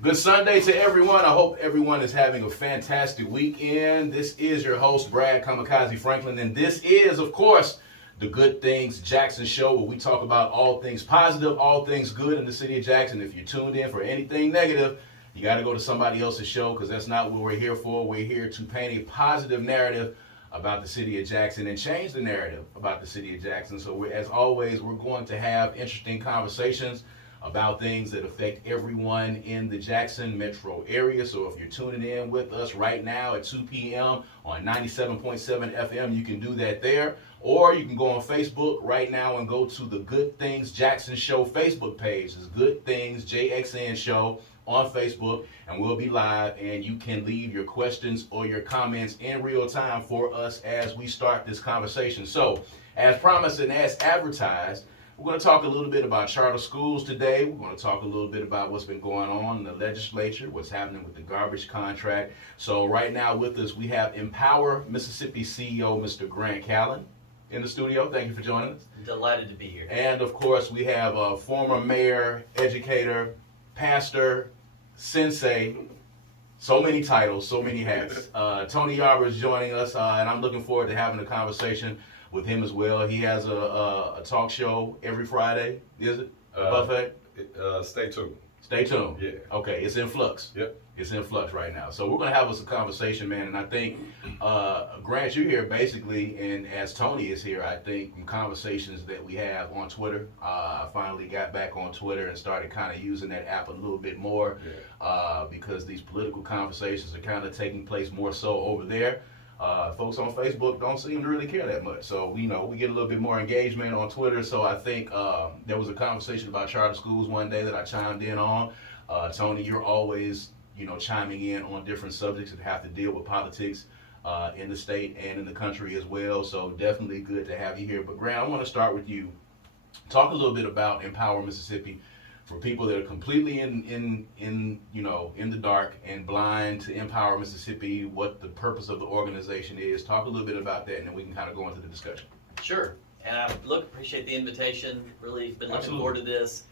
Good Sunday to everyone. I hope everyone is having a fantastic weekend. This is your host, Brad Kamikaze Franklin, and this is, of course, the Good Things Jackson Show, where we talk about all things positive, all things good in the city of Jackson. If you're tuned in for anything negative, you got to go to somebody else's show, because that's not what we're here for. We're here to paint a positive narrative about the city of Jackson and change the narrative about the city of Jackson. So as always, we're going to have interesting conversations about things that affect everyone in the Jackson metro area. So if you're tuning in with us right now at 2 p.m. on 97.7 FM, you can do that there. Or you can go on Facebook right now and go to the Good Things Jackson Show Facebook page. It's Good Things JXN Show on Facebook, and we'll be live, and you can leave your questions or your comments in real time for us as we start this conversation. So, as promised and as advertised, we're going to talk a little bit about charter schools today. We're going to talk a little bit about what's been going on in the legislature, what's happening with the garbage contract. So right now with us, we have Empower Mississippi CEO, Mr. Grant Callen, in the studio. Thank you for joining us. I'm delighted to be here. And of course, we have a former mayor, educator, pastor, sensei, so many titles, so many hats. Tony Yarber is joining us, and I'm looking forward to having a conversation with him as well. He has a talk show every Friday, is it? A buffet? Stay tuned. Stay tuned. Yeah. Okay, it's in flux. Yep. It's in flux right now. So we're going to have us a conversation, man, and I think, Grant, you're here basically, and as Tony is here, I think from conversations that we have on Twitter, I finally got back on Twitter and started kind of using that app a little bit more, because these political conversations are kind of taking place more so over there. Folks on Facebook don't seem to really care that much. So, we get a little bit more engagement on Twitter. So I think there was a conversation about charter schools one day that I chimed in on. Tony, you're always, chiming in on different subjects that have to deal with politics in the state and in the country as well. So definitely good to have you here. But Grant, I want to start with you. Talk a little bit about Empower Mississippi for people that are completely in the dark and blind to Empower Mississippi, what the purpose of the organization is. Talk a little bit about that, and then we can kind of go into the discussion. Sure. And I appreciate the invitation. Really been looking Absolutely. forward to this.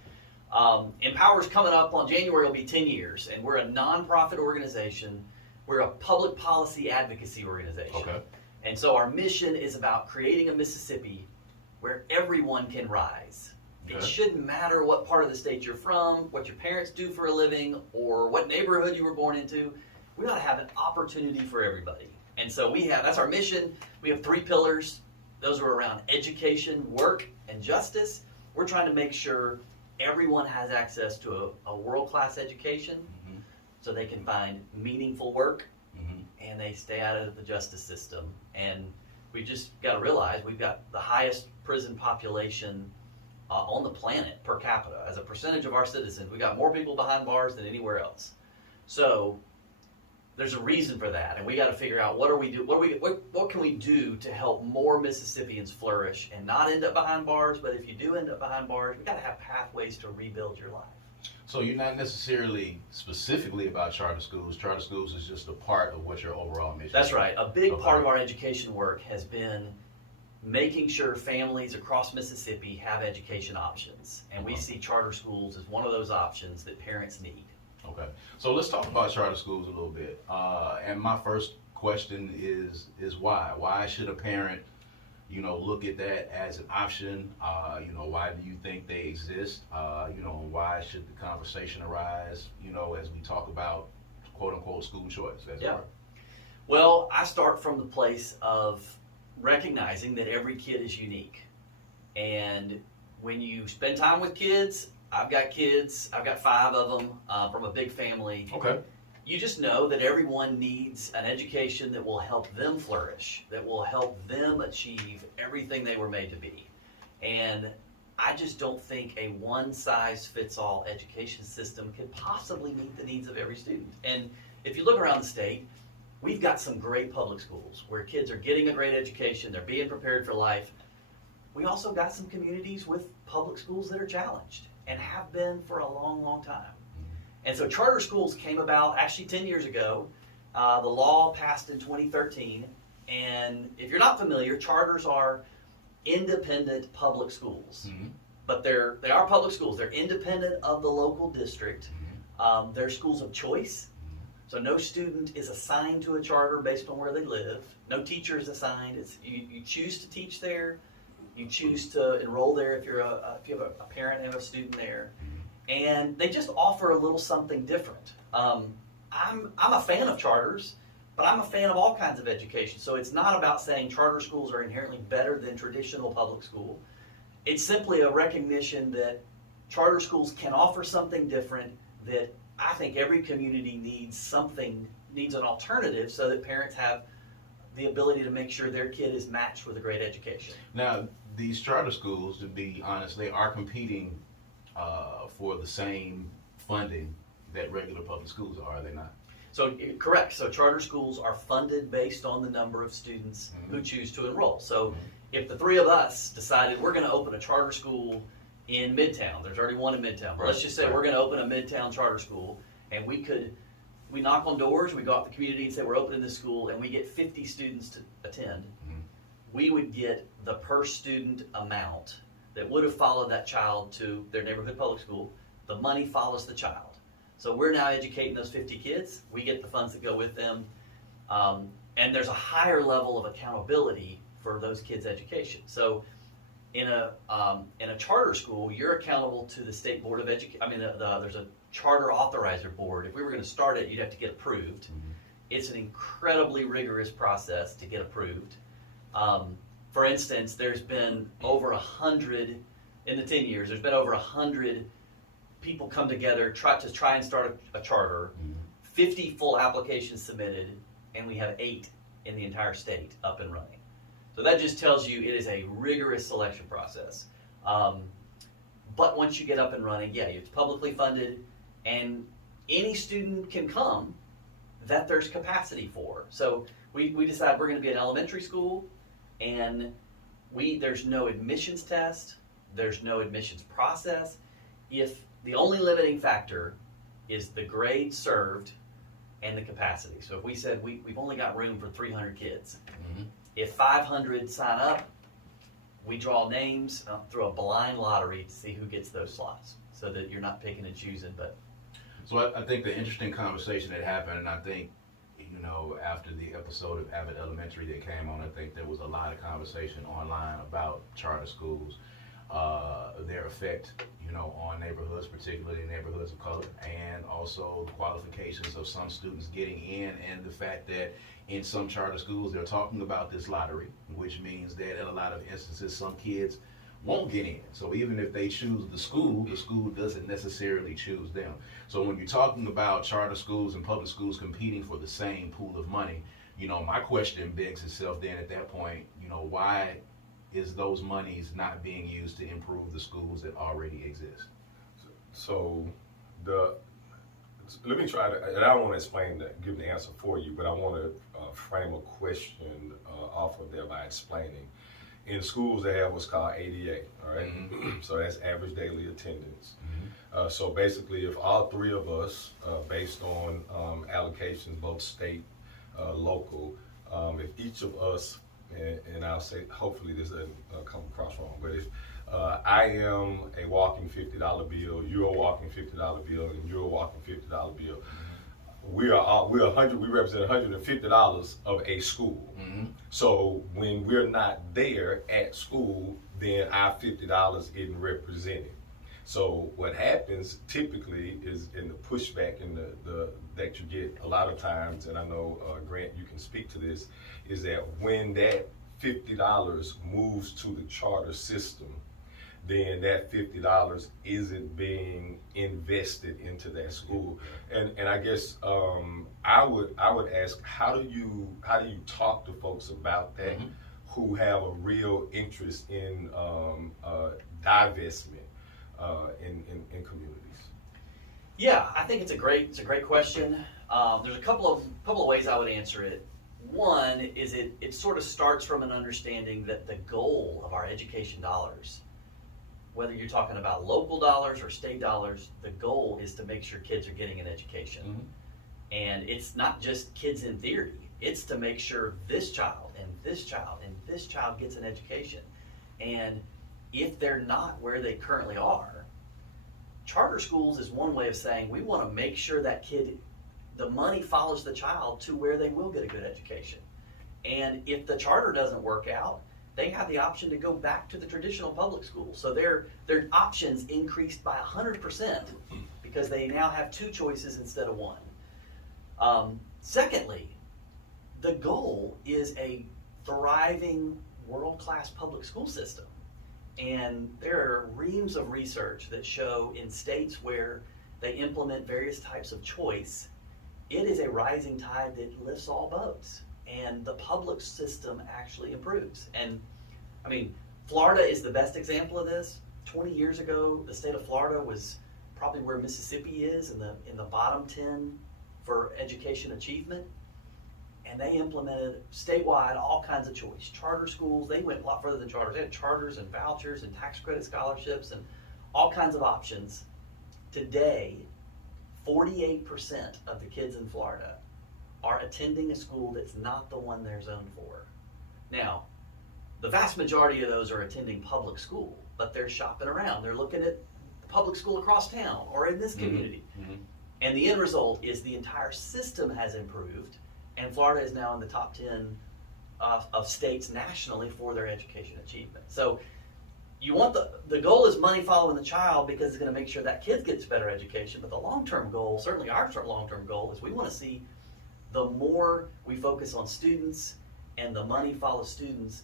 Empower's coming up on January, will be 10 years, and we're a nonprofit organization. We're a public policy advocacy organization. Okay. And so our mission is about creating a Mississippi where everyone can rise. Okay. It shouldn't matter what part of the state you're from, what your parents do for a living, or what neighborhood you were born into. We ought to have an opportunity for everybody. And so that's our mission. We have 3 pillars. Those are around education, work, and justice. We're trying to make sure everyone has access to a world-class education, so they can find meaningful work, and they stay out of the justice system. And we just got to realize we've got the highest prison population on the planet per capita. As a percentage of our citizens, we got more people behind bars than anywhere else. So there's a reason for that, and we got to figure out what can we do to help more Mississippians flourish and not end up behind bars. But if you do end up behind bars, we got to have pathways to rebuild your life. So you're not necessarily specifically about charter schools. Charter schools is just a part of what your overall mission is. That's right. A big part of our education work has been making sure families across Mississippi have education options. And we see charter schools as one of those options that parents need. Okay. So let's talk about charter schools a little bit. And my first question is why? Why should a parent, look at that as an option? Why do you think they exist? Why should the conversation arise, as we talk about quote unquote school choice, as it were? Well, I start from the place of recognizing that every kid is unique. And when you spend time with kids, I've got 5 of them from a big family. Okay. You just know that everyone needs an education that will help them flourish, that will help them achieve everything they were made to be. And I just don't think a one-size-fits-all education system could possibly meet the needs of every student. And if you look around the state, we've got some great public schools where kids are getting a great education, they're being prepared for life. We also got some communities with public schools that are challenged and have been for a long, long time. And so charter schools came about actually 10 years ago. The law passed in 2013. And if you're not familiar, charters are independent public schools. But they are public schools. They're independent of the local district. They're schools of choice. So no student is assigned to a charter based on where they live. No teacher is assigned. It's you choose to teach there. You choose to enroll there if you have a parent and have a student there, and they just offer a little something different. I'm a fan of charters, but I'm a fan of all kinds of education. So it's not about saying charter schools are inherently better than traditional public school. It's simply a recognition that charter schools can offer something different, that I think every community needs an alternative so that parents have the ability to make sure their kid is matched with a great education. Now, these charter schools, to be honest, they are competing for the same funding that regular public schools are they not? So correct. So charter schools are funded based on the number of students who choose to enroll. So if the three of us decided we're going to open a charter school in Midtown, there's already one in Midtown, but let's just say we're going to open a Midtown charter school, and we knock on doors, we go out to the community and say we're opening this school, and we get 50 students to attend, we would get the per student amount that would have followed that child to their neighborhood public school. The money follows the child. So we're now educating those 50 kids. We get the funds that go with them. And there's a higher level of accountability for those kids' education. So in a charter school, you're accountable to the state board of education. I mean, there's a charter authorizer board. If we were going to start it, you'd have to get approved. It's an incredibly rigorous process to get approved. For instance, there's been over 100, in the 10 years, there's been over 100 people come together try and start a charter, 50 full applications submitted, and we have 8 in the entire state up and running. So that just tells you it is a rigorous selection process. But once you get up and running, yeah, it's publicly funded, and any student can come that there's capacity for. So we decide we're going to be an elementary school, and there's no admissions test, there's no admissions process. If the only limiting factor is the grade served and the capacity. So if we said we've only got room for 300 kids, if 500 sign up, we draw names through a blind lottery to see who gets those slots, so that you're not picking and choosing. So I think the interesting conversation that happened, and I think, after the episode of Abbott Elementary that came on, I think there was a lot of conversation online about charter schools, their effect, on neighborhoods, particularly neighborhoods of color, and also the qualifications of some students getting in, and the fact that in some charter schools they're talking about this lottery, which means that in a lot of instances some kids won't get in. So even if they choose the school doesn't necessarily choose them. So when you're talking about charter schools and public schools competing for the same pool of money, my question begs itself then at that point, why is those monies not being used to improve the schools that already exist? So let me try to, and I don't want to explain give the answer for you, but I want to frame a question off of there by explaining. In schools, they have what's called ADA, all right? So that's average daily attendance. So basically, if all three of us, based on allocations, both state, local, if each of us, and I'll say, hopefully this doesn't come across wrong, but if I am a walking $50 bill, you're a walking $50 bill, and you're a walking $50 bill, we represent $150 of a school. So when we're not there at school, then our $50 isn't represented. So what happens typically is, in the pushback and the that you get a lot of times, and I know Grant, you can speak to this, is that when that $50 moves to the charter system, then that $50 isn't being invested into that school. And I guess I would ask, how do you talk to folks about that who have a real interest in divestment in communities? Yeah, I think it's a great question. There's a couple of ways I would answer it. One is it sort of starts from an understanding that the goal of our education dollars, whether you're talking about local dollars or state dollars, the goal is to make sure kids are getting an education. And it's not just kids in theory. It's to make sure this child and this child and this child gets an education. And if they're not where they currently are, charter schools is one way of saying we want to make sure that kid, the money follows the child to where they will get a good education. And if the charter doesn't work out, they have the option to go back to the traditional public school. So their options increased by 100% because they now have two choices instead of one. Secondly, the goal is a thriving world-class public school system. And there are reams of research that show in states where they implement various types of choice, it is a rising tide that lifts all boats. And the public system actually improves. And I mean, Florida is the best example of this. 20 years ago, the state of Florida was probably where Mississippi is in the bottom 10 for education achievement. And they implemented statewide all kinds of choice. Charter schools, they went a lot further than charters. They had charters and vouchers and tax credit scholarships and all kinds of options. Today, 48% of the kids in Florida are attending a school that's not the one they're zoned for. Now, the vast majority of those are attending public school, but they're shopping around. They're looking at the public school across town or in this community. Mm-hmm. And the end result is the entire system has improved, and Florida is now in the top 10 of states nationally for their education achievement. So you want the goal is money following the child because it's going to make sure that kid gets better education, but the long-term goal, certainly our long-term goal, is we want to see the more we focus on students and the money follows students,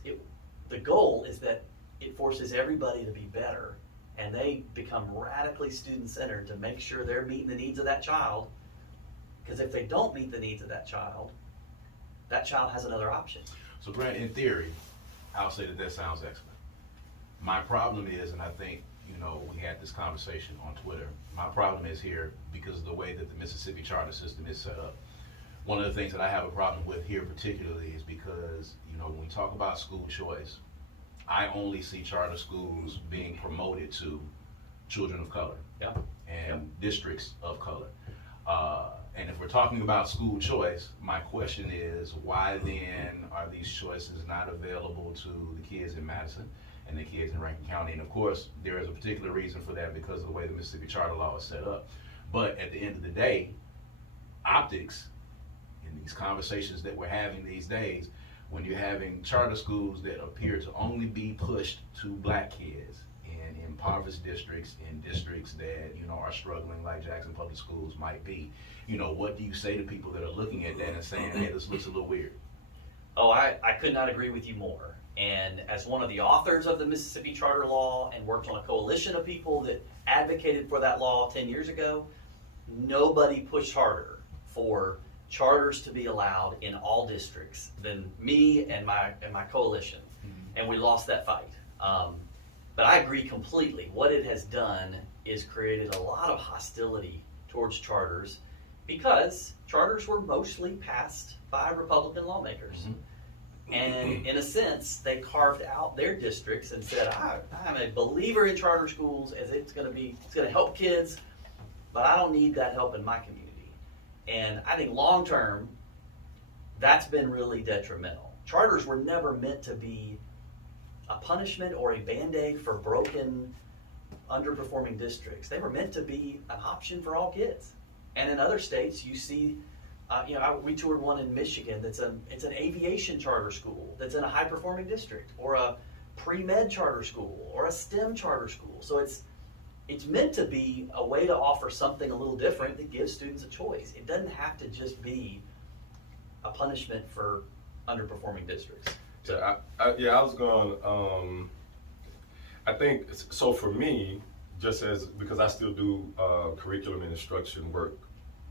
the goal is that it forces everybody to be better and they become radically student-centered to make sure they're meeting the needs of that child. Because if they don't meet the needs of that child has another option. So Grant, in theory, I'll say that sounds excellent. My problem is, and I think, we had this conversation on Twitter, my problem is here because of the way that the Mississippi charter system is set up. One of the things that I have a problem with here particularly is because, when we talk about school choice, I only see charter schools being promoted to children of color and districts of color. And if we're talking about school choice, my question is, why then are these choices not available to the kids in Madison and the kids in Rankin County? And of course, there is a particular reason for that because of the way the Mississippi charter law is set up. But at the end of the day, optics, in these conversations that we're having these days, when you're having charter schools that appear to only be pushed to black kids in impoverished districts, in districts that, are struggling like Jackson Public Schools might be, what do you say to people that are looking at that and saying, hey, this looks a little weird? Oh, I could not agree with you more. And as one of the authors of the Mississippi Charter Law and worked on a coalition of people that advocated for that law 10 years ago, nobody pushed harder for charters to be allowed in all districts than me and my coalition. Mm-hmm. And we lost that fight. But I agree completely. What it has done is created a lot of hostility towards charters because charters were mostly passed by Republican lawmakers. Mm-hmm. And in a sense, they carved out their districts and said, I'm a believer in charter schools as it's going to help kids, but I don't need that help in my community. And I think long term, that's been really detrimental. Charters were never meant to be a punishment or a Band-Aid for broken, underperforming districts. They were meant to be an option for all kids. And in other states, you see, we toured one in Michigan it's an aviation charter school that's in a high-performing district, or a pre-med charter school, or a STEM charter school. So it's meant to be a way to offer something a little different that gives students a choice. It doesn't have to just be a punishment for underperforming districts. So I was going, I think, so for me, because I still do curriculum and instruction work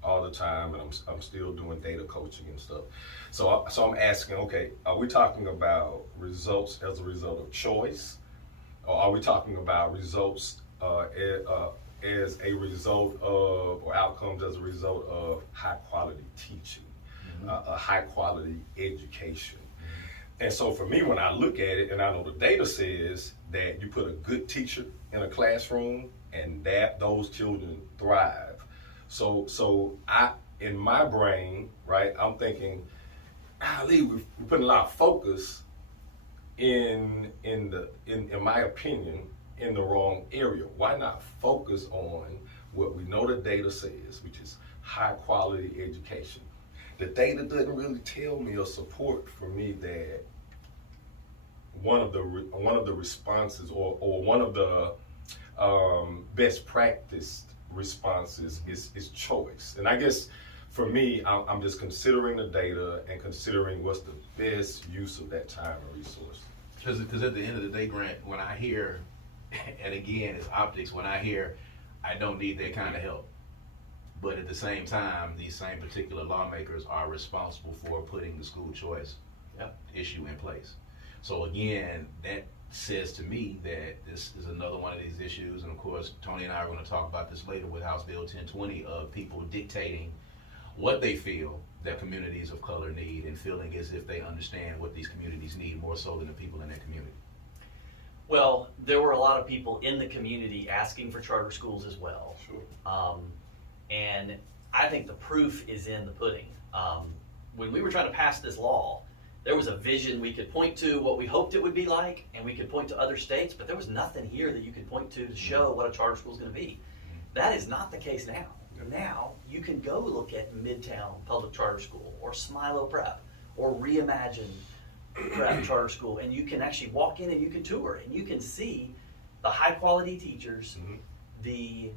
all the time, and I'm still doing data coaching and stuff. So I'm asking, okay, are we talking about results as a result of choice, or are we talking about results as a result of, or outcomes as a result of high quality teaching, a high quality education? And so for me, when I look at it, and I know the data says that you put a good teacher in a classroom and that those children thrive. So I, in my brain, right, I'm thinking, we're putting a lot of focus in my opinion, in the wrong area. Why not focus on what we know the data says, which is high quality education? The data doesn't really tell me or support for me that one of the responses or one of the best practice responses is choice. And I guess for me, I'm just considering the data and considering what's the best use of that time and resource. Because at the end of the day, Grant, when I hear, and again, it's optics, when I hear, I don't need that kind of help. But at the same time, these same particular lawmakers are responsible for putting the school choice issue in place. So again, that says to me that this is another one of these issues. And of course, Tony and I are going to talk about this later with House Bill 1020 of people dictating what they feel that communities of color need and feeling as if they understand what these communities need more so than the people in their community. Well, there were a lot of people in the community asking for charter schools as well. Sure. And I think the proof is in the pudding. When we were trying to pass this law, there was a vision we could point to what we hoped it would be like, and we could point to other states, but there was nothing here that you could point to show what a charter school is going to be. That is not the case now. Now you can go look at Midtown Public Charter School or Smilo Prep or Reimagine Prep Charter School, and you can actually walk in and you can tour and you can see the high quality teachers. They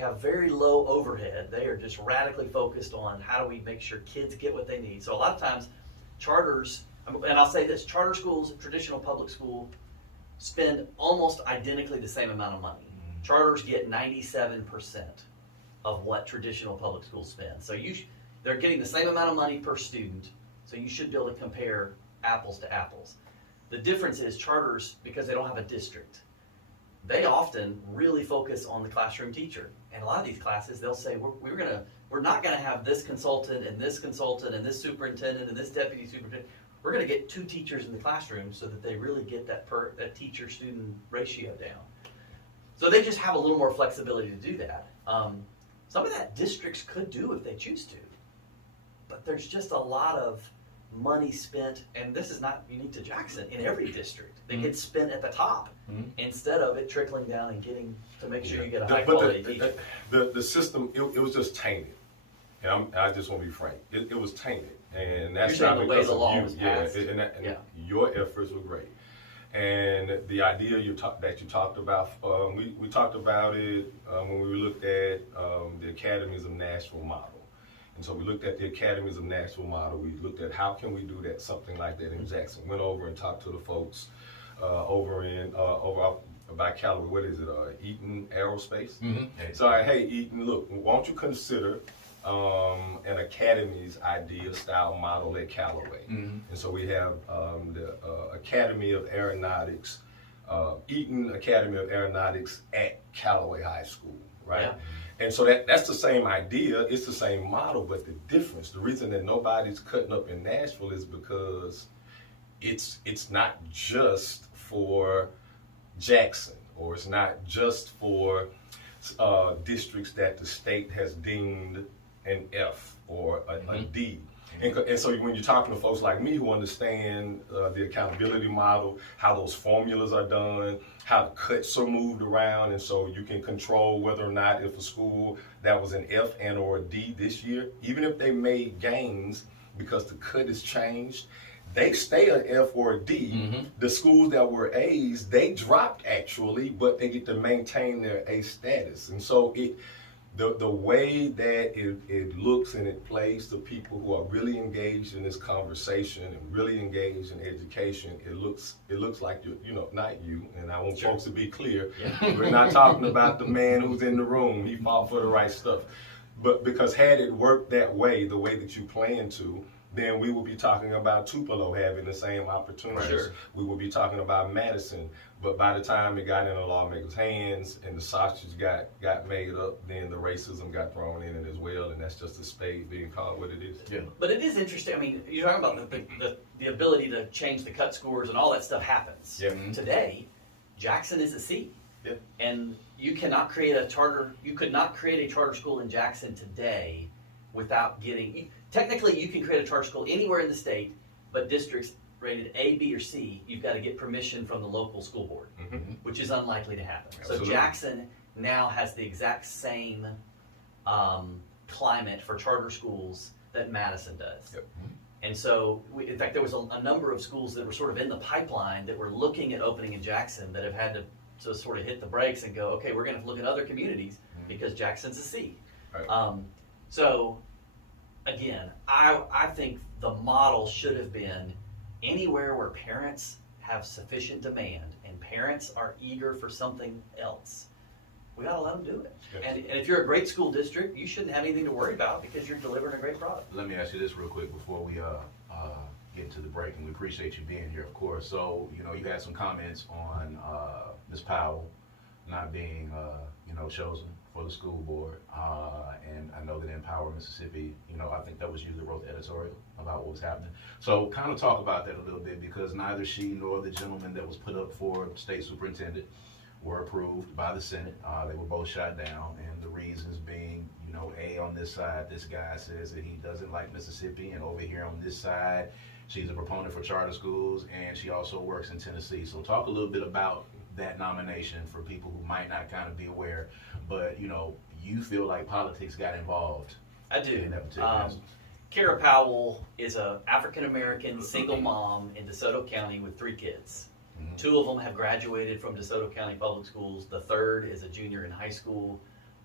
have very low overhead. They are just radically focused on how do we make sure kids get what they need. So a lot of times charters, and I'll say this, charter schools, traditional public school, spend almost identically the same amount of money. Charters get 97% of what traditional public schools spend. So they're getting the same amount of money per student, so you should be able to compare apples to apples. The difference is charters, because they don't have a district, they often really focus on the classroom teacher. And a lot of these classes, they'll say, we're not gonna have this consultant and this superintendent and this deputy superintendent. We're gonna get 2 teachers in the classroom so that they really get that teacher-student ratio down. So they just have a little more flexibility to do that. Some of that districts could do if they choose to, but there's just a lot of money spent, and this is not unique to Jackson, in every district. They get spent at the top instead of it trickling down and getting to make sure you get a high quality teacher. The system, it was just tainted. And I just want to be frank. It was tainted. And that's You're not saying the way because the of law you. was passed. Your efforts were great. And the idea that you talked about, we talked about it when we looked at the Academies of Nashville model. And so we looked at the Academies of Nashville model. We looked at how can we do that, something like that in Jackson. Went over and talked to the folks over by Callaway. What is it? Eaton Aerospace. So hey, Eaton, look, won't you consider an Academy's idea style model at Callaway? And so we have the Academy of Aeronautics, Eaton Academy of Aeronautics at Callaway High School, right? Yeah. And so that's the same idea, it's the same model, but the difference, the reason that nobody's cutting up in Nashville is because it's not just for Jackson, or it's not just for districts that the state has deemed an F or a D. And so when you're talking to folks like me who understand the accountability model, how those formulas are done, how the cuts are moved around, and so you can control whether or not if a school that was an F and or a D this year, even if they made gains because the cut is changed, they stay an F or a D. The schools that were A's, they dropped actually, but they get to maintain their A status. And so the way that it looks and it plays to people who are really engaged in this conversation and really engaged in education, it looks like not you, and I want folks to be clear. We're not talking about the man who's in the room. He fought for the right stuff. But because had it worked that way, the way that you plan to, then we will be talking about Tupelo having the same opportunities. Sure. We will be talking about Madison. But by the time it got in the lawmakers' hands and the sausage got made up, then the racism got thrown in it as well, and that's just a spade being called what it is. Yeah. But it is interesting. I mean, you're talking about the ability to change the cut scores and all that stuff happens. Today, Jackson is a C. And you cannot create a charter. You could not create a charter school in Jackson today without getting. Technically, you can create a charter school anywhere in the state, but districts rated A, B, or C, you've got to get permission from the local school board, which is unlikely to happen. Absolutely. So Jackson now has the exact same climate for charter schools that Madison does. Yep. And so, in fact, there was a number of schools that were sort of in the pipeline that were looking at opening in Jackson that have had to sort of hit the brakes and go, okay, we're going to look at other communities because Jackson's a C. Right. So, again, I think the model should have been anywhere where parents have sufficient demand and parents are eager for something else, we got to let them do it. Yes. And if you're a great school district, you shouldn't have anything to worry about because you're delivering a great product. Let me ask you this real quick before we get to the break, and we appreciate you being here, of course. So, you had some comments on Ms. Powell not being, chosen for the school board, and I know that Empower Mississippi, I think that was you that wrote the editorial about what was happening. So, kind of talk about that a little bit, because neither she nor the gentleman that was put up for state superintendent were approved by the Senate. They were both shot down, and the reasons being, A, on this side, this guy says that he doesn't like Mississippi, and over here on this side, she's a proponent for charter schools, and she also works in Tennessee. So talk a little bit about that nomination for people who might not kind of be aware, but, you feel like politics got involved. I do. In that particular instance. Kara Powell is an African-American single mom in DeSoto County with 3 kids. 2 of them have graduated from DeSoto County Public Schools. The third is a junior in high school.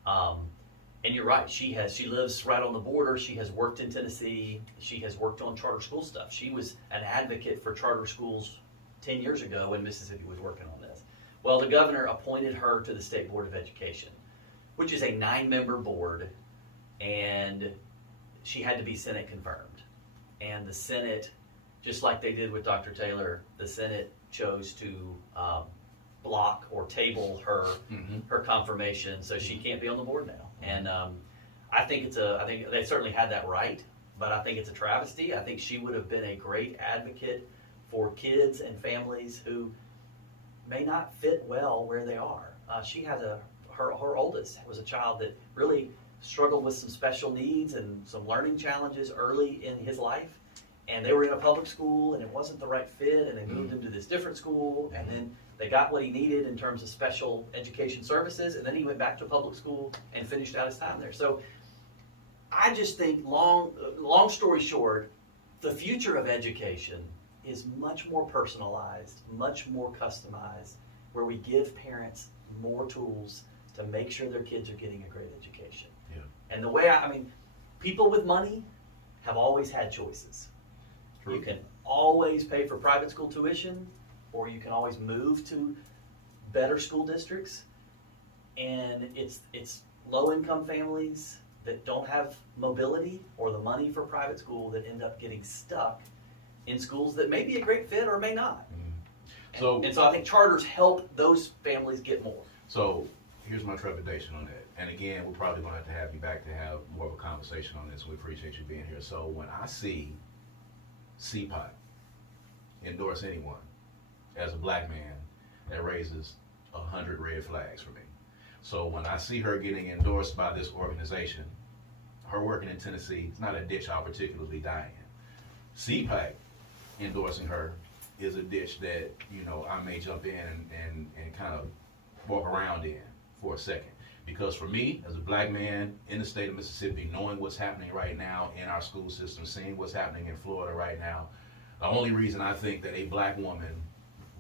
And you're right, she lives right on the border. She has worked in Tennessee. She has worked on charter school stuff. She was an advocate for charter schools 10 years ago when Mississippi was working on this. Well, the governor appointed her to the State Board of Education, which is a 9-member board, and she had to be Senate confirmed. And the Senate, just like they did with Dr. Taylor, the Senate chose to block or table her confirmation, so she can't be on the board now. And I think they certainly had that right, but I think it's a travesty. I think she would have been a great advocate for kids and families who may not fit well where they are. She has her oldest was a child that really struggled with some special needs and some learning challenges early in his life. And they were in a public school, and it wasn't the right fit, and they moved him to this different school, and then they got what he needed in terms of special education services, and then he went back to public school and finished out his time there. So I just think, long story short, the future of education is much more personalized, much more customized, where we give parents more tools to make sure their kids are getting a great education. Yeah. And the way people with money have always had choices. True. You can always pay for private school tuition, or you can always move to better school districts. And it's low-income families that don't have mobility or the money for private school that end up getting stuck in schools that may be a great fit or may not. So I think charters help those families get more. So here's my trepidation on that. And again, we're probably going to have you back to have more of a conversation on this. We appreciate you being here. So when I see CPOC endorse anyone as a black man, that raises 100 red flags for me. So when I see her getting endorsed by this organization, her working in Tennessee, it's not a ditch I'll particularly die in. CPAC endorsing her is a ditch that, I may jump in and kind of walk around in for a second. Because for me, as a black man in the state of Mississippi, knowing what's happening right now in our school system, seeing what's happening in Florida right now, the only reason I think that a black woman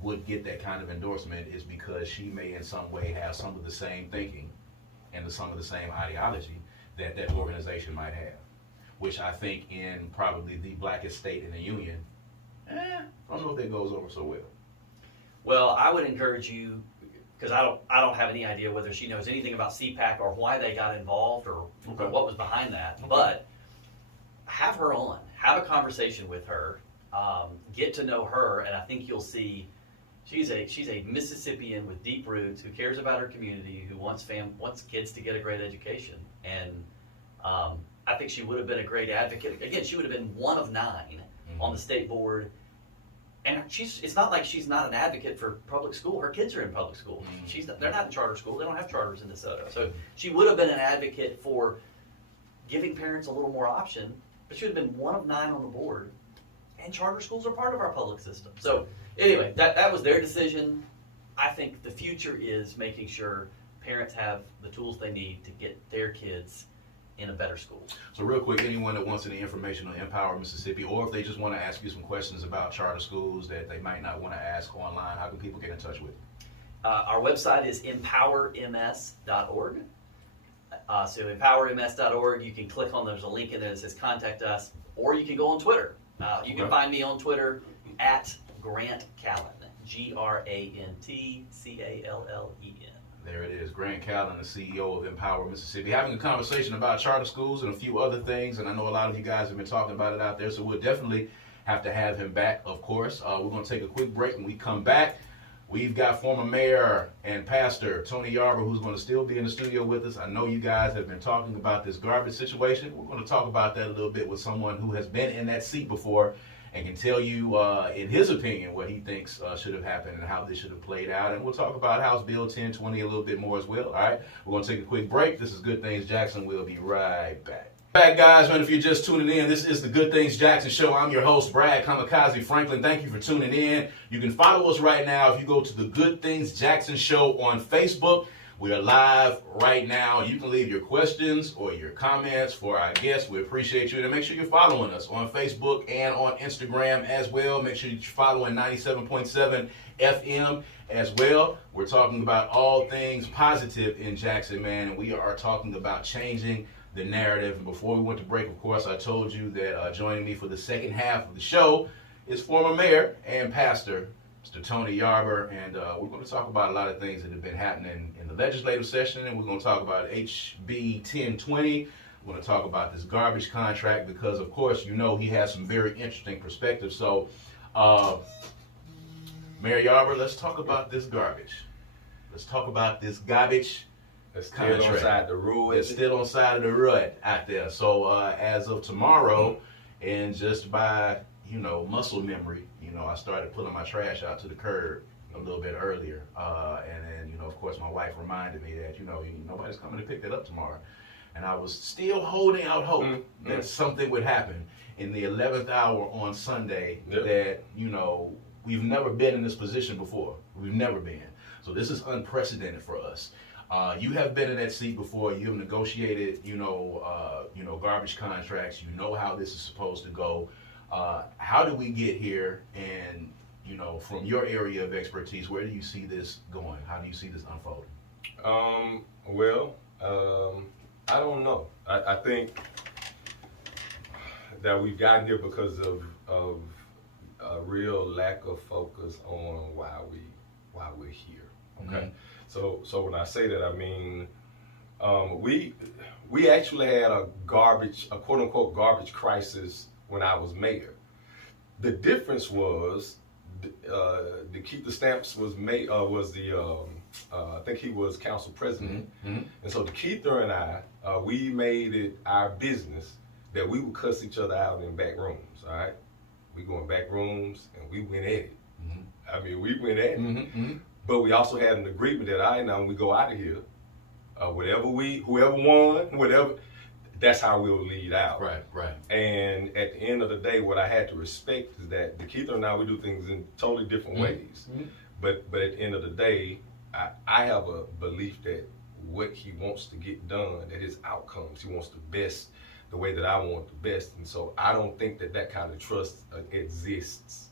would get that kind of endorsement is because she may in some way have some of the same thinking and some of the same ideology that that organization might have, which I think in probably the blackest state in the union, I don't know if that goes over so well. Well, I would encourage you, because I don't have any idea whether she knows anything about CPAC or why they got involved or what was behind that. Okay. But have her on, have a conversation with her, get to know her, and I think you'll see she's a Mississippian with deep roots who cares about her community, who wants kids to get a great education, and I think she would have been a great advocate. Again, she would have been one of 9 on the state board. And it's not like she's not an advocate for public school. Her kids are in public school. They're not in charter school. They don't have charters in DeSoto. So she would have been an advocate for giving parents a little more option, but she would have been one of 9 on the board. and charter schools are part of our public system. So anyway, that was their decision. I think the future is making sure parents have the tools they need to get their kids in a better school. So real quick, anyone that wants any information on Empower Mississippi, or if they just want to ask you some questions about charter schools that they might not want to ask online, how can people get in touch with you? Our website is empowerms.org. So empowerms.org, you can click on, there's a link in there that says contact us, or you can go on Twitter. You can find me on Twitter at Grant Callen, GrantCallen. There it is, Grant Callen, the CEO of Empower Mississippi, having a conversation about charter schools and a few other things, and I know a lot of you guys have been talking about it out there, so we'll definitely have to have him back, of course. We're going to take a quick break. When we come back, we've got former mayor and pastor Tony Yarber, who's going to still be in the studio with us. I know you guys have been talking about this garbage situation. We're going to talk about that a little bit with someone who has been in that seat before and can tell you, in his opinion, what he thinks should have happened and how this should have played out. And we'll talk about House Bill 1020 a little bit more as well. All right, we're going to take a quick break. This is Good Things Jackson. We'll be right back. Back, guys, and if you're just tuning in, this is the Good Things Jackson Show. I'm your host, Brad Kamikaze Franklin. Thank you for tuning in. You can follow us right now if you go to the Good Things Jackson Show on Facebook. We are live right now. You can leave your questions or your comments for our guests. We appreciate you. And make sure you're following us on Facebook and on Instagram as well. Make sure you're following 97.7 FM as well. We're talking about all things positive in Jackson, man. And we are talking about changing the narrative. And before we went to break, of course, I told you that joining me for the second half of the show is former mayor and pastor, Mr. Tony Yarber, and we're going to talk about a lot of things that have been happening in the legislative session, and we're going to talk about HB 1020. We're going to talk about this garbage contract because, of course, you know he has some very interesting perspectives. So, Mayor Yarber, let's talk about this garbage. Let's talk about this garbage contract. Still on side the road. It's still on side of the road out there. So, as of tomorrow, and just by muscle memory, I started pulling my trash out to the curb a little bit earlier. And then, of course, my wife reminded me that, nobody's coming to pick that up tomorrow. And I was still holding out hope that something would happen in the 11th hour on Sunday that, we've never been in this position before. We've never been. So this is unprecedented for us. You have been in that seat before. You have negotiated, garbage contracts. You know how this is supposed to go. How do we get here? And, from your area of expertise, where do you see this going? How do you see this unfolding? I don't know. I think that we've gotten here because of a real lack of focus on why we're here. Okay. So when I say that, I mean we actually had a quote unquote garbage crisis when I was mayor. The difference was the Keith the Stamps was I think he was council president, and so the Keither and I, we made it our business that we would cuss each other out in back rooms. All right, we go in back rooms and we went at it. I mean, we went at it, but we also had an agreement that now when we go out of here, whoever won, whatever. That's how we'll lead out. Right. And at the end of the day, what I had to respect is that the Keither and I, we do things in totally different ways. But at the end of the day, I have a belief that what he wants to get done, that his outcomes, he wants the best, the way that I want the best. And so I don't think that kind of trust exists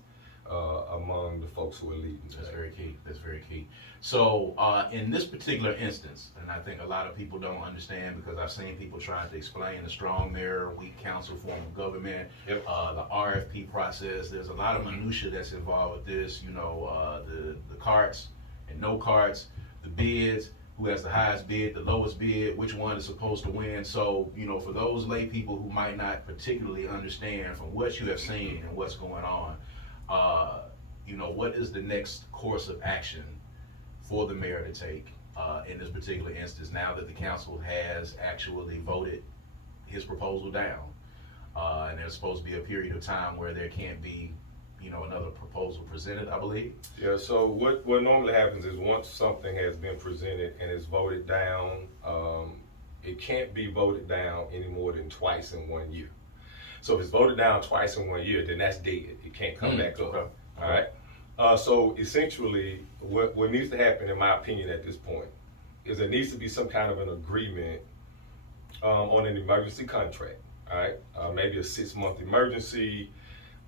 among the folks who are leading. That's very key. That's very key. So in this particular instance, and I think a lot of people don't understand because I've seen people trying to explain the strong mayor, weak council form of government, the RFP process. There's a lot of minutia that's involved with this. The carts and no carts, the bids, who has the highest bid, the lowest bid, which one is supposed to win. So, for those lay people who might not particularly understand from what you have seen and what's going on, what is the next course of action for the mayor to take in this particular instance now that the council has actually voted his proposal down? And there's supposed to be a period of time where there can't be, another proposal presented, I believe. Yeah, so what normally happens is once something has been presented and is voted down, it can't be voted down any more than twice in 1 year. So if it's voted down twice in 1 year, then that's dead. It can't come back up. Okay. All right. So essentially, what needs to happen, in my opinion, at this point, is there needs to be some kind of an agreement on an emergency contract. All right. Maybe a 6-month emergency.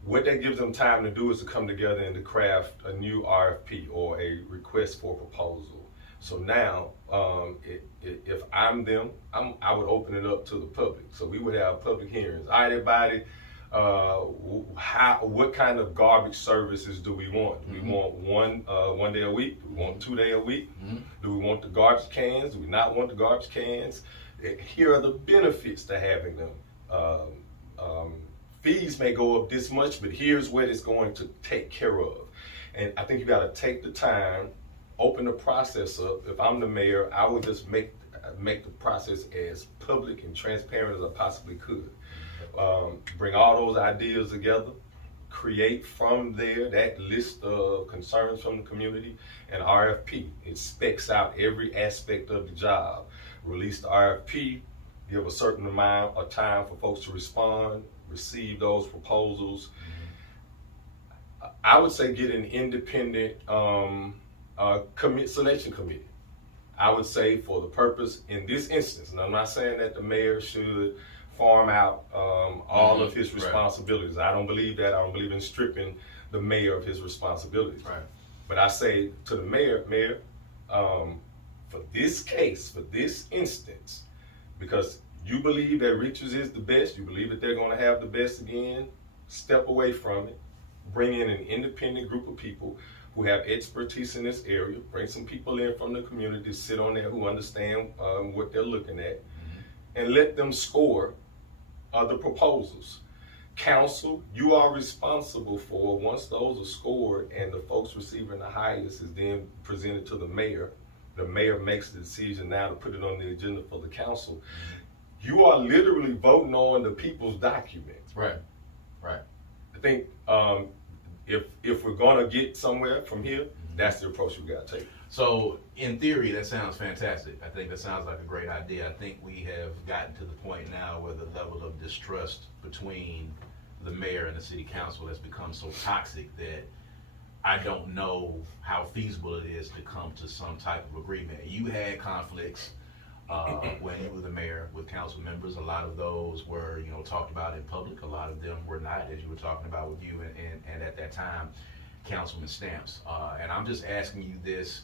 What that gives them time to do is to come together and to craft a new RFP or a request for proposal. So now, if I'm them, I would open it up to the public. So we would have public hearings. All right, everybody, what kind of garbage services do we want? Do we want one day a week? Do we want 2 days a week? Do we want the garbage cans? Do we not want the garbage cans? Here are the benefits to having them. Fees may go up this much, but here's what it's going to take care of. And I think you got to take the time, open the process up. If I'm the mayor, I would just make the process as public and transparent as I possibly could. Bring all those ideas together, create from there that list of concerns from the community, and RFP. It specs out every aspect of the job. Release the RFP, give a certain amount of time for folks to respond, receive those proposals. I would say get an independent selection committee. I would say for the purpose in this instance, and I'm not saying that the mayor should farm out all of his responsibilities. Right. I don't believe that. I don't believe in stripping the mayor of his responsibilities. Right. But I say to the mayor, for this case, for this instance, because you believe that Richards is the best, you believe that they're going to have the best again, step away from it, bring in an independent group of people who have expertise in this area, bring some people in from the community to sit on there who understand what they're looking at, and let them score the proposals. Council, you are responsible for, once those are scored and the folks receiving the highest is then presented to the mayor makes the decision now to put it on the agenda for the council. You are literally voting on the people's document. Right. I think if we're gonna get somewhere from here, that's the approach we gotta take. So in theory, that sounds fantastic. I think that sounds like a great idea. I think we have gotten to the point now where the level of distrust between the mayor and the city council has become so toxic that I don't know how feasible it is to come to some type of agreement. You had conflicts when you were the mayor with council members. A lot of those were, talked about in public. A lot of them were not, as you were talking about with you and at that time, Councilman Stamps. And I'm just asking you this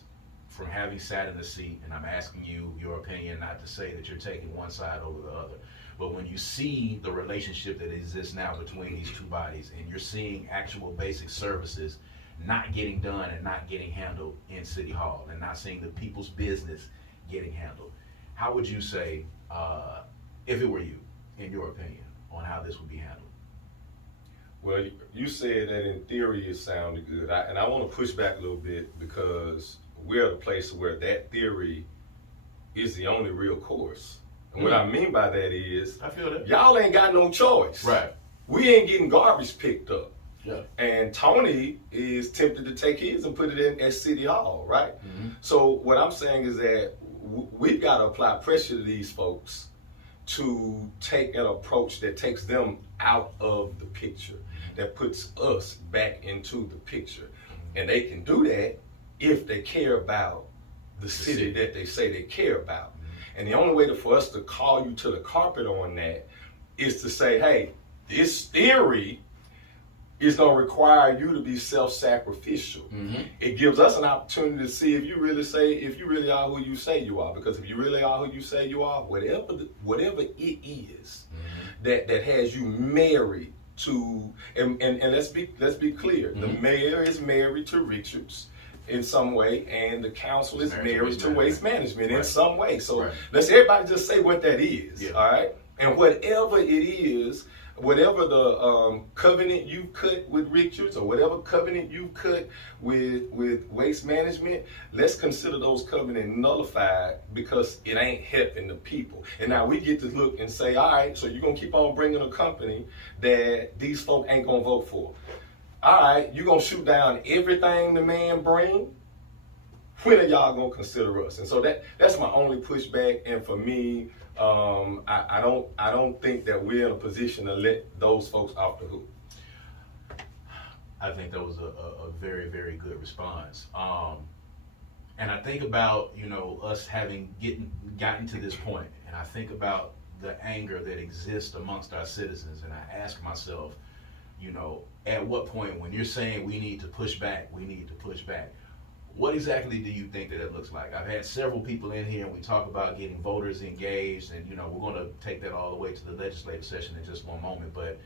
from having sat in the seat, and I'm asking you your opinion, not to say that you're taking one side over the other, but when you see the relationship that exists now between these two bodies, and you're seeing actual basic services not getting done and not getting handled in City Hall, and not seeing the people's business getting handled, how would you say, if it were you, in your opinion, on how this would be handled? Well, you said that in theory it sounded good, and I want to push back a little bit, because we're at a place where that theory is the only real course. And what I mean by that is, I feel that y'all ain't got no choice. Right. We ain't getting garbage picked up. Yeah. And Tony is tempted to take his and put it in at City Hall, right? So what I'm saying is that we've got to apply pressure to these folks to take an approach that takes them out of the picture, that puts us back into the picture. And they can do that if they care about the city that they say they care about. And the only way for us to call you to the carpet on that is to say, hey, this theory is going to require you to be self-sacrificial. It gives us an opportunity to see if you really are who you say you are. Because if you really are who you say you are, whatever it is that has you married to, and let's be clear, the mayor is married to Richards in some way, and the council is married to waste management in some way. So let's everybody just say what that is, all right? And whatever it is, whatever the covenant you cut with Richards, or whatever covenant you cut with waste management, let's consider those covenants nullified, because it ain't helping the people. And now we get to look and say, all right, so you're gonna keep on bringing a company that these folk ain't gonna vote for. All right, you're gonna shoot down everything the man bring. when are y'all gonna consider us? And so that's my only pushback. And for me, I don't think that we're in a position to let those folks off the hook. I think that was a very, very good response. And I think about, us having gotten to this point, and I think about the anger that exists amongst our citizens, and I ask myself, at what point, when you're saying we need to push back, what exactly do you think that it looks like? I've had several people in here, and we talk about getting voters engaged, and we're going to take that all the way to the legislative session in just one moment, but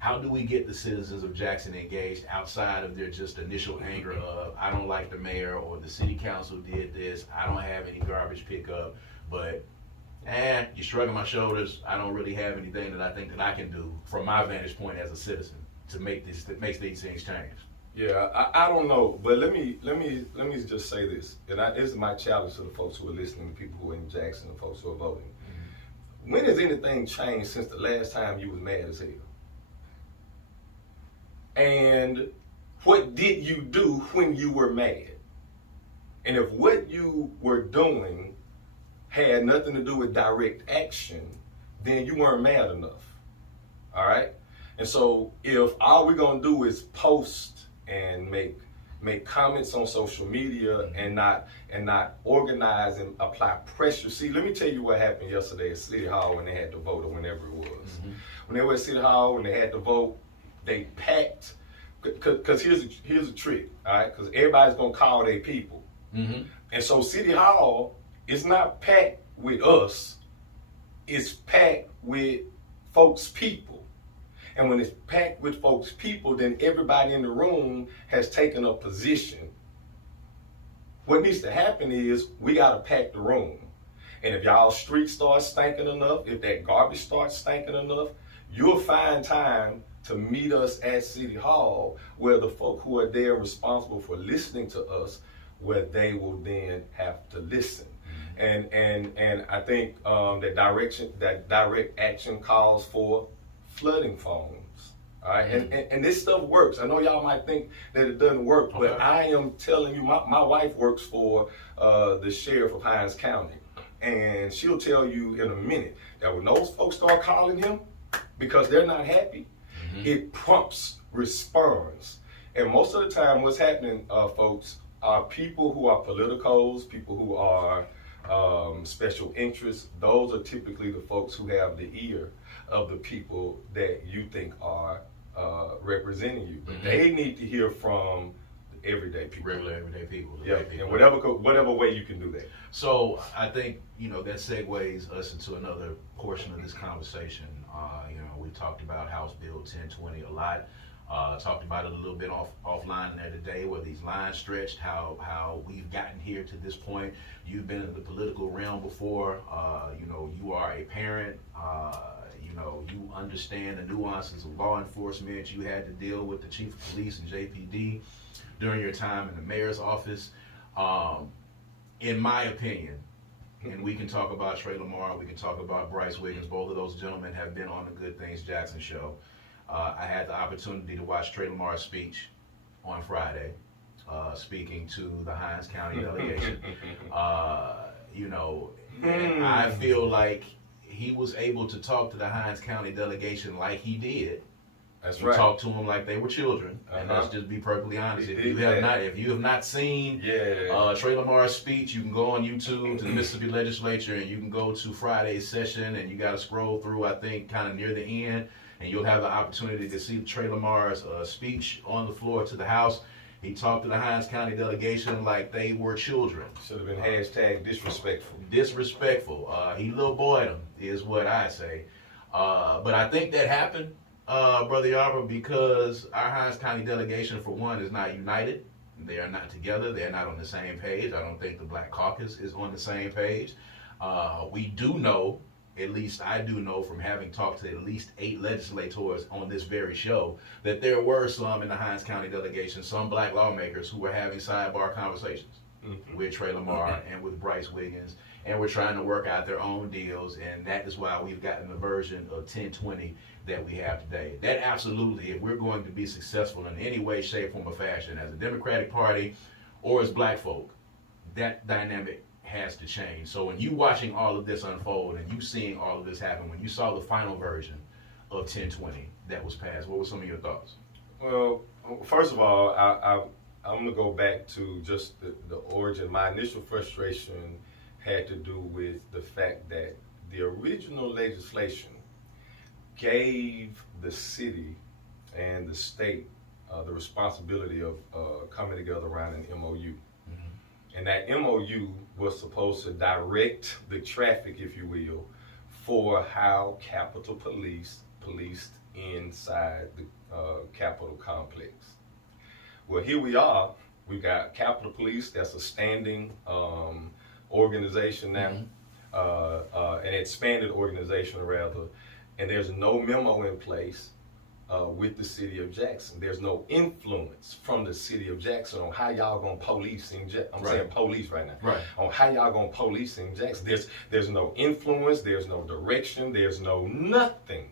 how do we get the citizens of Jackson engaged outside of their just initial anger of, I don't like the mayor, or the city council did this, I don't have any garbage pickup, but you're shrugging my shoulders, I don't really have anything that I think that I can do from my vantage point as a citizen to make these things change? Yeah, I don't know, but let me just say this, and this is my challenge to the folks who are listening, the people who are in Jackson, the folks who are voting. Mm-hmm. When has anything changed since the last time you was mad as hell? And what did you do when you were mad? And if what you were doing had nothing to do with direct action, then you weren't mad enough. All right? And so if all we're gonna do is post and make comments on social media and not organize and apply pressure. See, let me tell you what happened yesterday at City Hall when they had to vote, or whenever it was. Mm-hmm. When they were at City Hall, when they had to vote, they packed, because here's a trick, all right? Because everybody's gonna call their people. Mm-hmm. And so City Hall is not packed with us, it's packed with folks' people. And when it's packed with folks' people, then everybody in the room has taken a position. What needs to happen is we gotta pack the room. And if y'all streets start stinking enough, if that garbage starts stinking enough, you'll find time to meet us at City Hall, where the folk who are there responsible for listening to us, where they will then have to listen. And I think that direct action calls for flooding phones. All right, and this stuff works. I know y'all might think that it doesn't work, okay, but I am telling you, my wife works for the sheriff of Hinds County, and she'll tell you in a minute that when those folks start calling him because they're not happy, it prompts response. And most of the time, what's happening, folks, are people who are politicos, people who are special interests. Those are typically the folks who have the ear of the people that you think are representing you. But they need to hear from everyday people. Regular everyday people. Yeah, in whatever way you can do that. So I think, that segues us into another portion of this conversation. We talked about House Bill 1020 a lot. Talked about it a little bit offline there today, where these lines stretched, how we've gotten here to this point. You've been in the political realm before. You are a parent. You understand the nuances of law enforcement. You had to deal with the chief of police and JPD during your time in the mayor's office. In my opinion, and we can talk about Trey Lamar, we can talk about Bryce Wiggins. Both of those gentlemen have been on the Good Things Jackson show. I had the opportunity to watch Trey Lamar's speech on Friday, speaking to the Hinds County delegation. And I feel like he was able to talk to the Hinds County delegation like he did. That's right. Talk to them like they were children. And let's just be perfectly honest. If you have not seen Trey Lamar's speech, you can go on YouTube to the Mississippi Legislature, and you can go to Friday's session, and you got to scroll through, I think, kind of near the end, and you'll have the opportunity to see Trey Lamar's speech on the floor to the House. He talked to the Hinds County delegation like they were children. Should have been hashtag disrespectful. Disrespectful. He little boyed them, is what I say. But I think that happened, Brother Yarber, because our Hinds County delegation, for one, is not united. They are not together. They're not on the same page. I don't think the Black Caucus is on the same page. We do know, at least I do know from having talked to at least 8 legislators on this very show, that there were some in the Hinds County delegation, some black lawmakers who were having sidebar conversations with Trey Lamar and with Bryce Wiggins, and we're trying to work out their own deals, and that is why we've gotten the version of 1020 that we have today. That absolutely, if we're going to be successful in any way, shape, form, or fashion as a Democratic Party or as black folk, that dynamic has to change. So when you watching all of this unfold and you seeing all of this happen, when you saw the final version of 1020 that was passed, what were some of your thoughts? Well, first of all, I'm going to go back to just the origin. My initial frustration had to do with the fact that the original legislation gave the city and the state the responsibility of coming together around an MOU. And that MOU was supposed to direct the traffic, if you will, for how Capitol Police policed inside the Capitol complex. Well, here we are. We've got Capitol Police, that's a standing organization now, an expanded organization rather, and there's no memo in place with the city of Jackson. There's no influence from the city of Jackson on how y'all gonna police in Jackson. I'm saying police right now. Right. On how y'all gonna police in Jackson. There's no influence, there's no direction, there's no nothing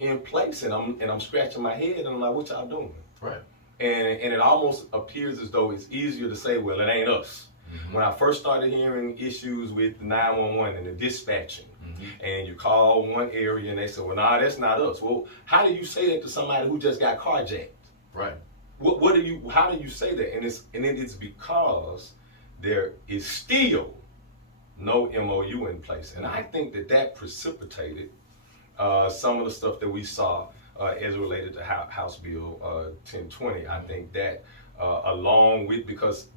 in place. And I'm scratching my head and I'm like, what y'all doing? Right. And it almost appears as though it's easier to say, well, it ain't us. When I first started hearing issues with 911 and the dispatching, and you call one area and they say, well, nah, that's not us. Well, how do you say that to somebody who just got carjacked? Right. How do you say that? And it's because there is still no MOU in place. And I think that precipitated some of the stuff that we saw as related to House Bill 1020. I think that along with, because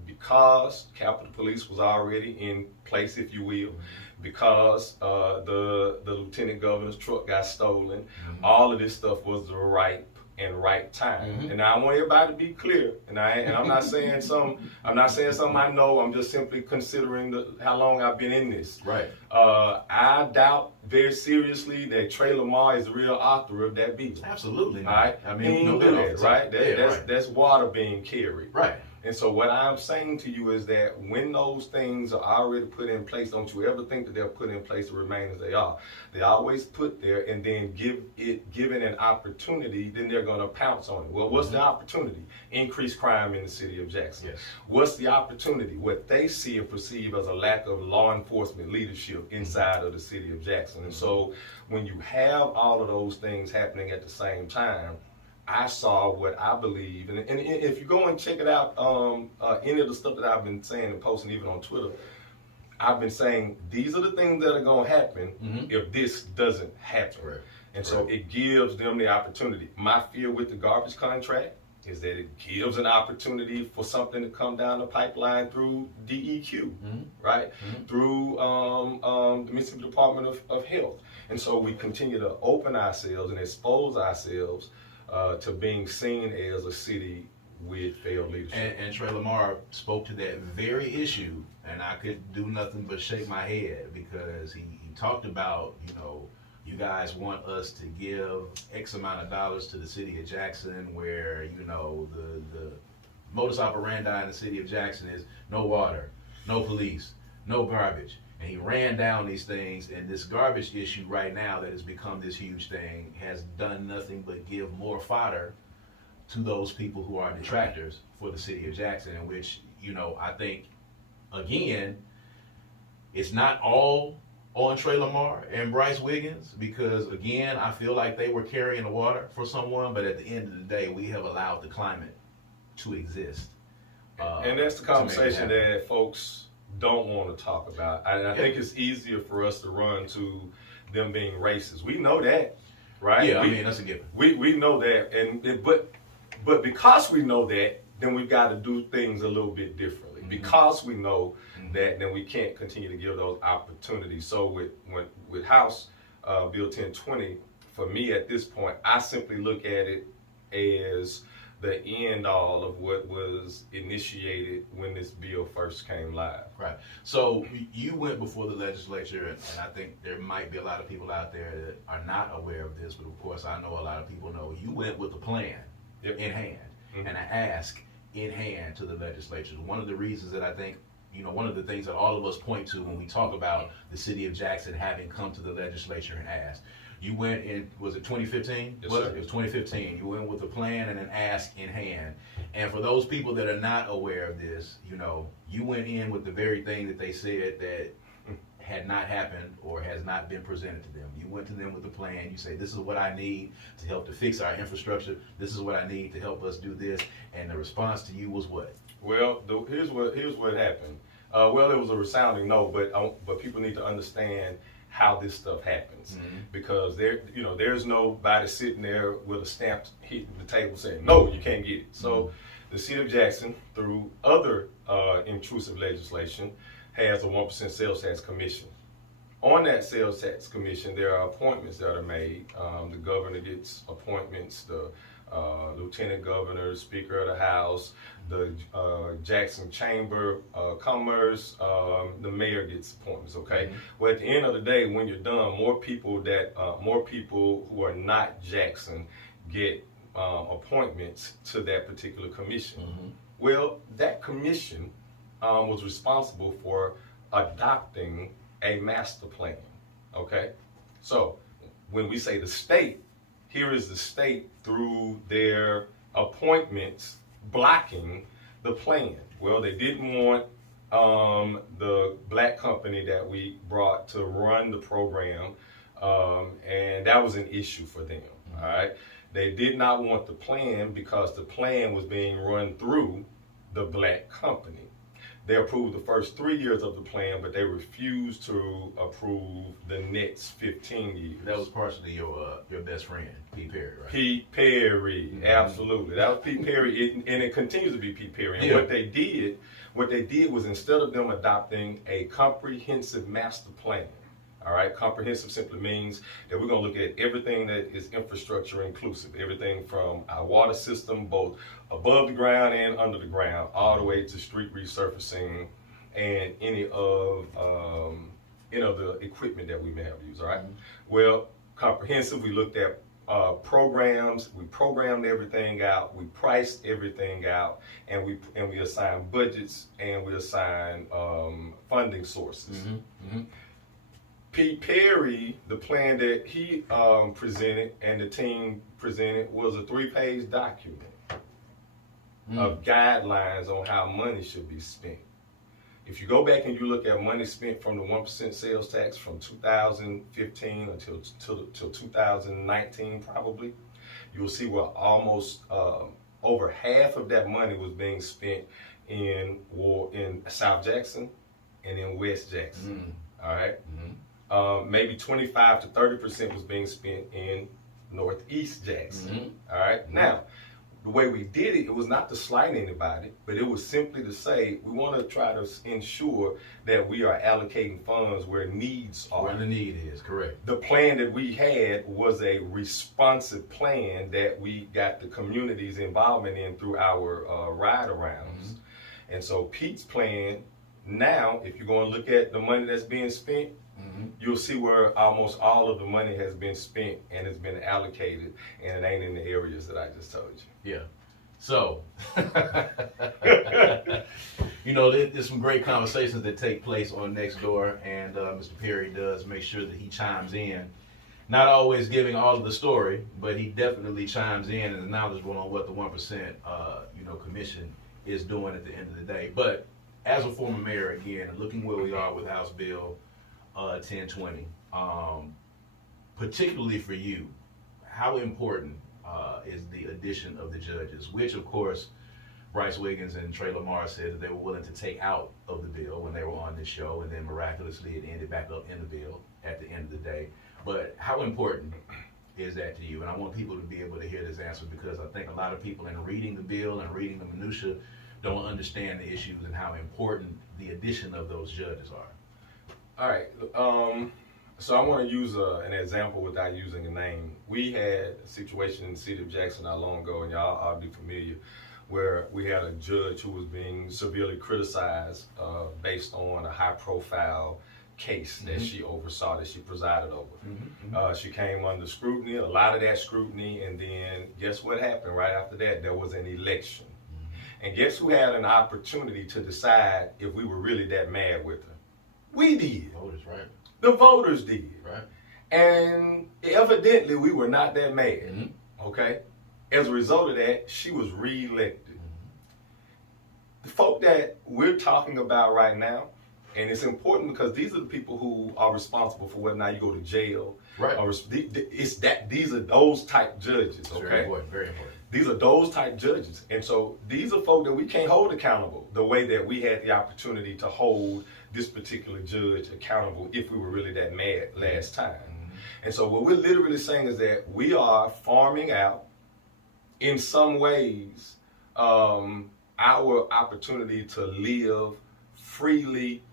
Capitol Police was already in place, if you will, because the lieutenant governor's truck got stolen, all of this stuff was the right time. And I want everybody to be clear. And I'm not saying something I know. I'm just simply considering how long I've been in this. Right. I doubt very seriously that Trey Lamar is the real author of that beat. Absolutely. All right. I mean, no bit right? Right. That's water being carried. Right. And so what I'm saying to you is that when those things are already put in place, don't you ever think that they're put in place to remain as they are. They always put there, and then given an opportunity, then they're going to pounce on it. Well, what's the opportunity? Increased crime in the city of Jackson. Yes. What's the opportunity? What they see and perceive as a lack of law enforcement leadership inside of the city of Jackson. And so when you have all of those things happening at the same time, I saw what I believe, and if you go and check it out, any of the stuff that I've been saying and posting even on Twitter, I've been saying these are the things that are going to happen if this doesn't happen. Right. And so it gives them the opportunity. My fear with the garbage contract is that it gives an opportunity for something to come down the pipeline through DEQ, right? Through the Mississippi Department of Health. And so we continue to open ourselves and expose ourselves to being seen as a city with failed leadership. And Trey Lamar spoke to that very issue, and I could do nothing but shake my head because he talked about, you guys want us to give X amount of dollars to the city of Jackson where, the modus operandi in the city of Jackson is no water, no police, no garbage. And he ran down these things, and this garbage issue right now that has become this huge thing has done nothing but give more fodder to those people who are detractors for the city of Jackson, in which, I think, again, it's not all on Trey Lamar and Bryce Wiggins, because, again, I feel like they were carrying the water for someone, but at the end of the day, we have allowed the climate to exist. And that's the conversation that folks don't want to talk about. And I think it's easier for us to run to them being racist. We know that, right? Yeah, that's a given. We know that, but because we know that, then we've got to do things a little bit differently. Because we know that, then we can't continue to give those opportunities. So with House Bill 1020, for me at this point, I simply look at it as the end all of what was initiated when this bill first came live. Right. So you went before the legislature, and I think there might be a lot of people out there that are not aware of this, but of course I know a lot of people know. You went with a plan in hand and an ask in hand to the legislature. One of the reasons that I think, one of the things that all of us point to when we talk about the city of Jackson having come to the legislature and asked, You went in, was it 2015? Yes, Was sir. it? It was 2015. You went with a plan and an ask in hand. And for those people that are not aware of this, you know, you went in with the very thing that they said that had not happened or has not been presented to them. You went to them with a plan. You say, this is what I need to help to fix our infrastructure. This is what I need to help us do this. And the response to you was what? Well, here's what happened. Well, it was a resounding no, but people need to understand how this stuff happens, because there's nobody sitting there with a stamp hitting the table saying no, you can't get it. So the city of Jackson, through other intrusive legislation, has a 1% sales tax commission. On that sales tax commission, there are appointments that are made. The governor gets appointments. The lieutenant governor, speaker of the House, the Jackson Chamber of Commerce, the mayor gets appointments. Okay. Well, at the end of the day, when you're done, more people who are not Jackson get appointments to that particular commission. Well, that commission was responsible for adopting a master plan. Okay. So when we say the state, here is the state through their appointments blocking the plan. Well, they didn't want the black company that we brought to run the program, and that was an issue for them. All right. They did not want the plan because the plan was being run through the black company. They approved the first 3 years of the plan, but they refused to approve the next 15 years. That was partially your best friend, Pete Perry, right? Pete Perry, absolutely. That was Pete Perry, and it continues to be Pete Perry. And what they did was, instead of them adopting a comprehensive master plan, all right, comprehensive simply means that we're going to look at everything that is infrastructure inclusive, everything from our water system, both above the ground and under the ground, all the way to street resurfacing and any of the equipment that we may have used. All right. Well, comprehensive, we looked at programs, we programmed everything out, we priced everything out, and we assigned budgets and we assigned funding sources. Pete Perry, the plan that he presented and the team presented was a 3-page document of guidelines on how money should be spent. If you go back and you look at money spent from the 1% sales tax from 2015 until 2019 probably, you'll see where almost over half of that money was being spent in South Jackson and in West Jackson. All right. Maybe 25 to 30% was being spent in Northeast Jackson. All right. Now, the way we did it, it was not to slight anybody, but it was simply to say we want to try to ensure that we are allocating funds where needs are. Where the need is, correct. The plan that we had was a responsive plan that we got the community's involvement in through our ride-arounds. And so Pete's plan, now, if you're going to look at the money that's being spent, you'll see where almost all of the money has been spent and has been allocated, and it ain't in the areas that I just told you. Yeah. So, there's some great conversations that take place on Next Door, and Mr. Perry does make sure that he chimes in. Not always giving all of the story, but he definitely chimes in and is knowledgeable on what the 1% commission is doing at the end of the day. But as a former mayor, again, looking where we are with House Bill 1020, particularly for you, how important is the addition of the judges, which of course Bryce Wiggins and Trey Lamar said that they were willing to take out of the bill when they were on this show, and then miraculously it ended back up in the bill at the end of the day. But how important is that to you? And I want people to be able to hear this answer, because I think a lot of people in reading the bill and reading the minutia don't understand the issues and how important the addition of those judges are. All right. So I want to use an example without using a name. We had a situation in the city of Jackson not long ago, and y'all ought to be familiar, where we had a judge who was being severely criticized based on a high-profile case that she oversaw, that she presided over. She came under scrutiny, a lot of that scrutiny, and then guess what happened right after that? There was an election. And guess who had an opportunity to decide if we were really that mad with her? We did. Voters, right? The voters did. Right. And evidently, we were not that mad, okay? As a result of that, she was reelected. The folk that we're talking about right now, and it's important because these are the people who are responsible for whether or not you go to jail. Right. These are those type judges, okay? Very important, very important. These are those type judges. And so these are folk that we can't hold accountable the way that we had the opportunity to hold this particular judge accountable if we were really that mad last time. And so what we're literally saying is that we are farming out, in some ways, our opportunity to live freely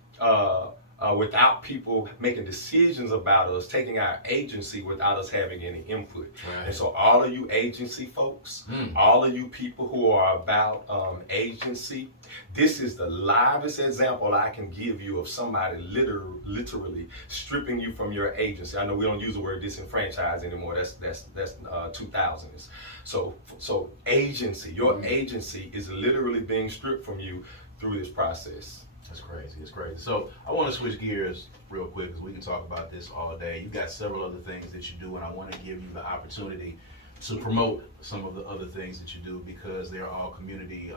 without people making decisions about us, taking our agency without us having any input. Right. And so all of you agency folks, all of you people who are about agency, this is the livest example I can give you of somebody literally stripping you from your agency. I know we don't use the word disenfranchise anymore. That's 2000s. So agency, your agency is literally being stripped from you through this process. That's crazy. It's crazy. So I want to switch gears real quick because we can talk about this all day. You've got several other things that you do, and I want to give you the opportunity to promote some of the other things that you do because they're all community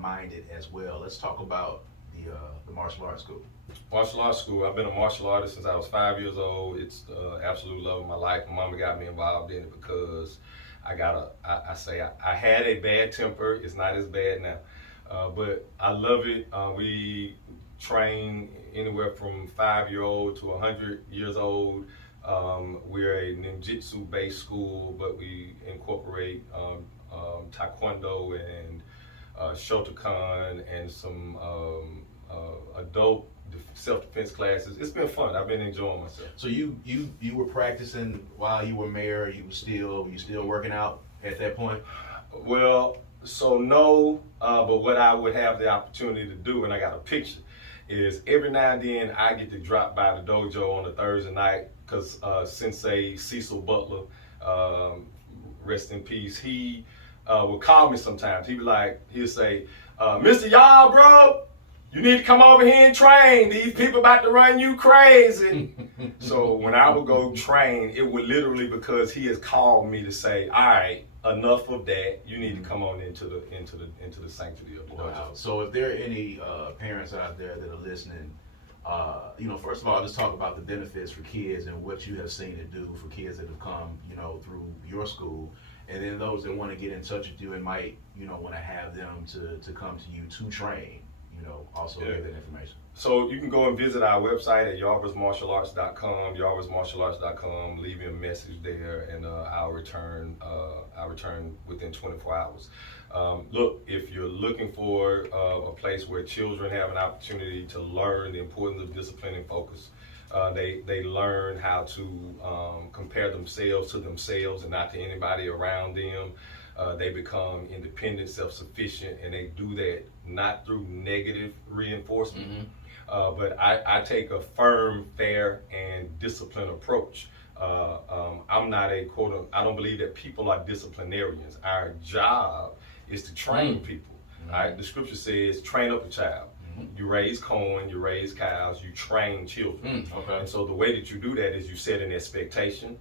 minded as well. Let's talk about the martial arts school. Martial arts school. I've been a martial artist since I was 5 years old. It's the absolute love of my life. My mama got me involved in it because I had a bad temper. It's not as bad now. But I love it. We train anywhere from 5-year-old to 100 years old. We're a ninjutsu based school, but we incorporate taekwondo and shotokan and some adult self-defense classes. It's been fun. I've been enjoying myself. So you were practicing while you were mayor. You still working out at that point? Well, so no, but what I would have the opportunity to do, and I got a picture, is every now and then I get to drop by the dojo on a Thursday night because Sensei Cecil Butler, rest in peace, he would call me sometimes. He'll say, Mr. Yarber, you need to come over here and train. These people about to run you crazy. So when I would go train, it would literally because he has called me to say, all right, enough of that. You need to come on into the sanctity of the dojo. Wow. So if there are any parents out there that are listening, first of all, let's talk about the benefits for kids and what you have seen it do for kids that have come, through your school, and then those that want to get in touch with you and might, want to have them to come to you to train, also get that information. So you can go and visit our website at yarbersmartialarts.com, yarbersmartialarts.com, leave me a message there, and I'll return within 24 hours. Look, if you're looking for a place where children have an opportunity to learn the importance of discipline and focus, they learn how to compare themselves to themselves and not to anybody around them. They become independent, self-sufficient, and they do that not through negative reinforcement, but I take a firm, fair, and disciplined approach. I'm not I don't believe that people are disciplinarians. Our job is to train people. Right? The scripture says, train up a child. You raise corn, you raise cows, you train children. Okay. And so the way that you do that is you set an expectation.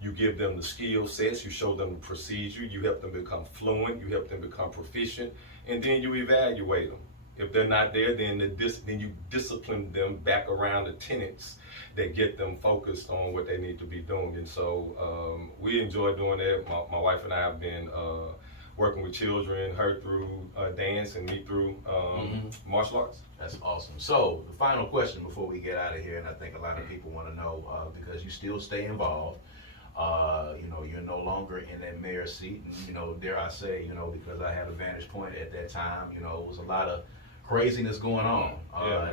You give them the skill sets, you show them the procedure, you help them become fluent, you help them become proficient, and then you evaluate them. If they're not there, then you discipline them back around the tenets that get them focused on what they need to be doing. And so we enjoy doing that. My wife and I have been working with children, her through dance and me through martial arts. That's awesome. So the final question before we get out of here, and I think a lot of people want to know, because you still stay involved, you're no longer in that mayor's seat, and dare I say, because I had a vantage point at that time, it was a lot of craziness going on.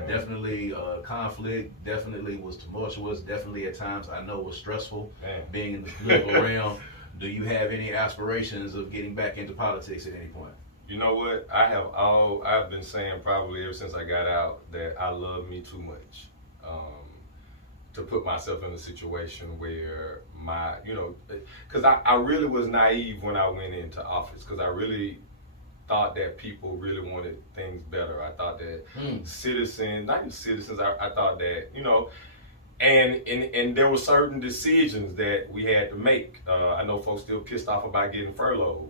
Definitely conflict, definitely was tumultuous, definitely at times I know was stressful being in the political realm. Do you have any aspirations of getting back into politics at any point? You know what? I've been saying probably ever since I got out that I love me too much to put myself in a situation where because I really was naive when I went into office, because I really thought that people really wanted things better. I thought that citizens, not just citizens, I thought that, And there were certain decisions that we had to make. I know folks still pissed off about getting furloughed,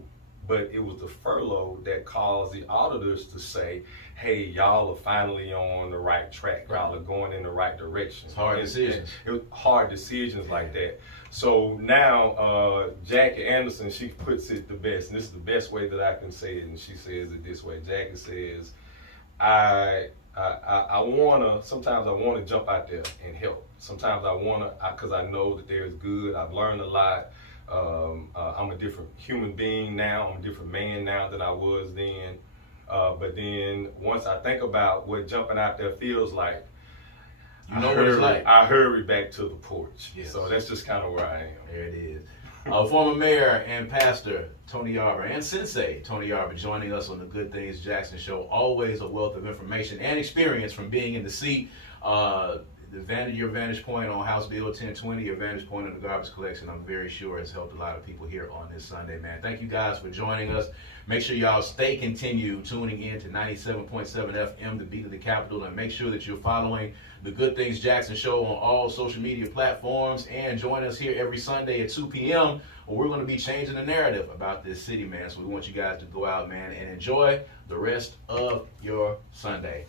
but it was the furlough that caused the auditors to say, hey, y'all are finally on the right track. Y'all are going in the right direction. It's hard decisions. It was hard decisions like that. So now Jackie Anderson, she puts it the best, and this is the best way that I can say it, and she says it this way. Jackie says, sometimes I wanna jump out there and help. Sometimes I wanna, cause I know that there's good. I've learned a lot. I'm a different human being now. I'm a different man now than I was then. But then once I think about what jumping out there feels like, you know what it's like. I hurry back to the porch. Yes. So that's just kind of where I am. There it is. Former mayor and pastor Tony Yarber and Sensei Tony Yarber joining us on the Good Things Jackson Show. Always a wealth of information and experience from being in the seat. Your vantage point on House Bill 1020, your vantage point on the garbage collection, I'm very sure has helped a lot of people here on this Sunday, man. Thank you guys for joining us. Make sure y'all continue tuning in to 97.7 FM, the beat of the capital, and make sure that you're following the Good Things Jackson Show on all social media platforms, and join us here every Sunday at 2 p.m. where we're going to be changing the narrative about this city, man. So we want you guys to go out, man, and enjoy the rest of your Sunday.